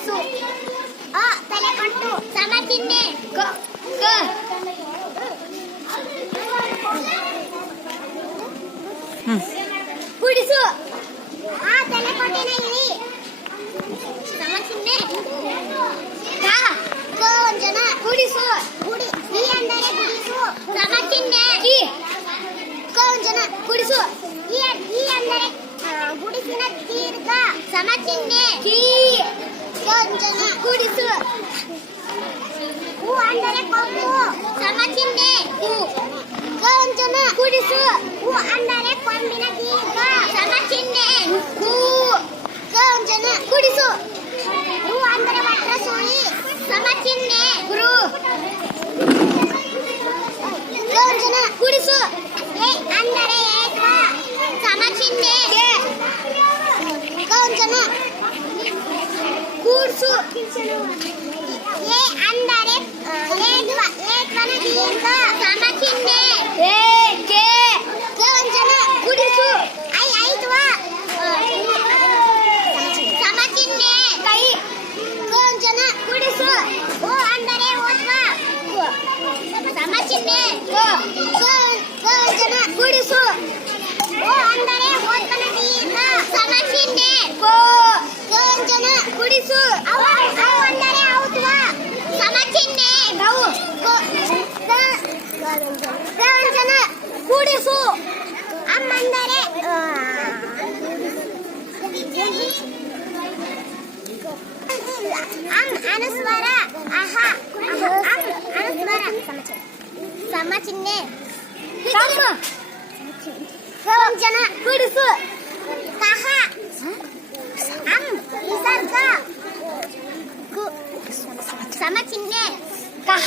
ಕೂಡಿಸು. ಅ ತಲೆಪಟ್ಟು ಸಮ ಚಿಹ್ನೆ ಕ ಕೂಡಿಸು. ಆ ತಲೆಪಟ್ಟಿನ ಇಳಿ ಸಮ ಚಿಹ್ನೆ ಕ ಕೊಂಜನ ಕೂಡಿಸು. ಗುಡಿ ಈ ಅಂದರೆ ಗುಡಿಸು ಸಮ ಚಿಹ್ನೆ ಕಿ ಕೊಂಜನ ಕೂಡಿಸು. ಈ ಅಂದರೆ ಗುಡಿಸಿನ ದೀರ್ಘ ಸಮ ಚಿಹ್ನೆ ಕಿ ಕೊಂಜನ ಕೂಡಿಸು. ಹೂ ಅಂದರೆ ಕೊಂಬು ಸಮ ಚಿಹ್ನೆ ಹೂ ಕೊಂಜನ ಕೂಡಿಸು. ಹೂ ಅಂದರೆ ಕೊಂಬಿನ ದೀರ್ಘ ಸಮ ಚಿಹ್ನೆ ಹೂ ಕೊಂಜನ ಕೂಡಿಸು. ಹೂ ಅಂದರೆ ವಕ್ರ ಸುಳಿ ಸಮ ಚಿಹ್ನೆ ಗುರು ಕೊಂಜನ ಕೂಡಿಸು. ಎ ಅಂದರೆ ಏತ್ವ ಸಮ ಚಿಹ್ನೆ ಕೊಂಜನ ಕೂಡಿಸು. ಎ ಅಂದರೆ ಏತ್ವನ ದೀರ್ಘ ಸಮ ಚಿಹ್ನೆ ಕೆ ಕೊಂಜನ ಕೂಡಿಸು. ಐ ಐತ್ವ ಸಮ ಚಿಹ್ನೆ ಕೈ ಕೊಂಜನ ಕೂಡಿಸು. ಓ ಅಂದರೆ ಓತ್ವ ಸಮ ಚಿಹ್ನೆ ಕೊಂಜನ ಕೂಡಿಸು. ಓ ಅಂದರೆ ಓತ್ವನ ದೀರ್ಘ ಸಮ ಚಿಹ್ನೆ ಕೊಂಜನ ಕೂಡಿಸು. ಅವ ಅಂದರೆ ಔತ್ವ ಸಮ ಚಿಹ್ನೆ ನಾವು ಕೊಂಜನ ಕೂಡಿಸು. ಅಮ್ಮಂದರೆ ಅನುಸ್ವರ ಅಹ ಅನುಸ್ವರ ಸಮ ಚಿಹ್ನೆ ಕೊಂಜನ ಕೂಡಿಸು. ಕಹ ವಿಸರ್ಗ ಸಮ ಚಿಹ್ನೆ ಕಹ